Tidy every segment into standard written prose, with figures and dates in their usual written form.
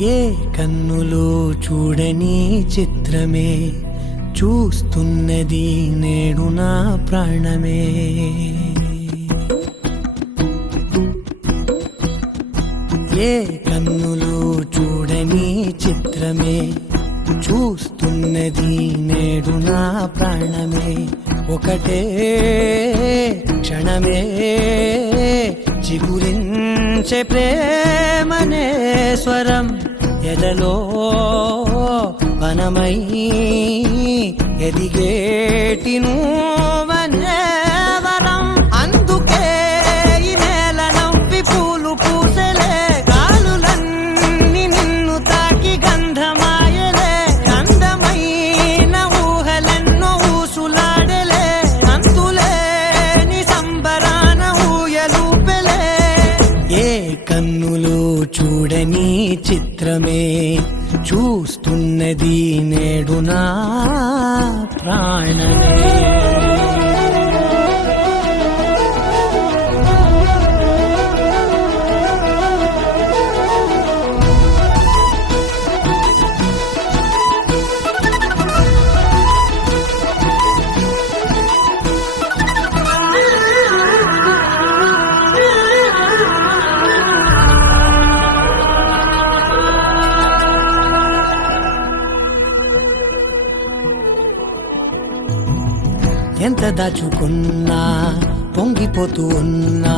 ఏ కన్నులో చూడని చిత్రమే చూస్తున్నది నేడు నా ప్రాణమే. ఏ కన్నులో చూడని చిత్రమే చూస్తున్నది నేడు నా ప్రాణమే. ఒకటే క్షణమే చిగురించే ప్రేమనే స్వరం ఎదలో వనమై ఎదిగేటి నువ్వనే వరం. అందుకే ఈ నేల నవ్వి పూలు పూసలే, గాలులన్నీ నిన్ను తాకి గంధమాయలే. అందమైన ఊహలెన్నో ఊసులాడలే, అంతులేని సంబరాన ఊయలూపెలే. ఏ కన్నులో చూడని చిత్రమే చూస్తున్నది నేడు నా ప్రాణమే. ఎంత దాచుకున్నా పొంగిపోతూ ఉన్నా,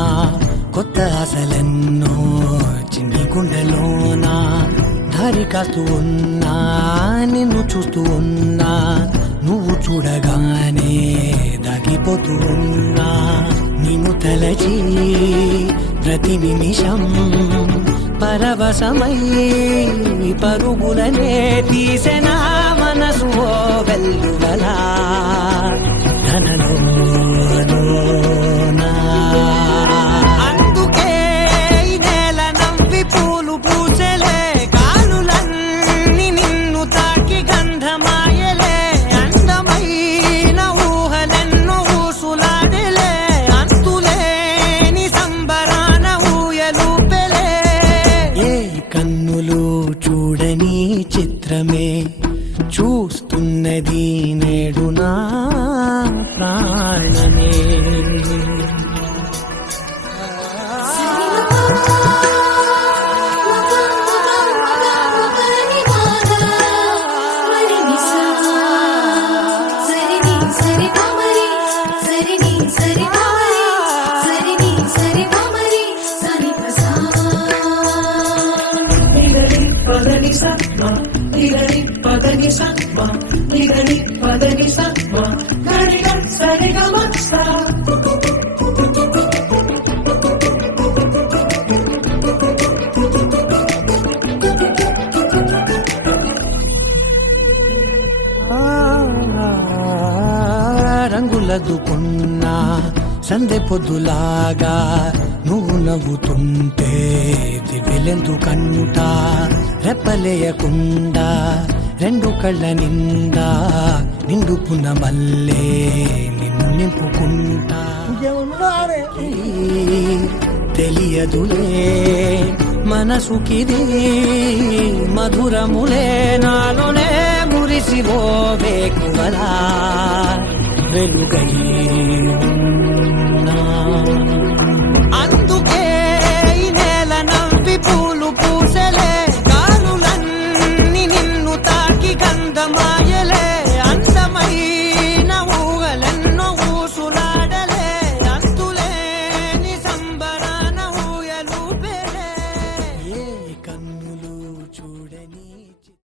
కొత్త ఆశలెన్నో చిన్ని గుండెలోనా. దారి కాస్తూ ఉన్నా, నిన్ను చూస్తూ ఉన్నా, నువ్వు చూడగానే దాగిపోతూ ఉన్నా. నిన్ను తలచి ప్రతి నిమిషం పరవశమై పరుగులనే తీసెనా మనసు ఓ వెల్లువలా. అందుకే ఈ నేల నవ్వి పూలు పూసలే, గాలులన్నీ నిన్ను తాకి గంధమాయలే. అందమైన ఊహలెన్నో ఊసులాడలే, అంతులేని సంబరాన ఊయలూపెలే. ఏ కన్నులు చూడని చిత్రమే చూస్తున్నది నేడు నా ప్రాణమే. రంగులదుకున్నా సందె పొద్దులాగా నువ్వు నవ్వుతుంటే దివ్వెలెందుకంట. రెప్పలేయకుండా రెండు కళ్ళ నిండా నిండుకున్న మల్లే నిన్ను నింపుకుంటా. తెలియదులే మనసుకిది మధురములే, నాలోనే మురిసివో వేకువలా వెలుగై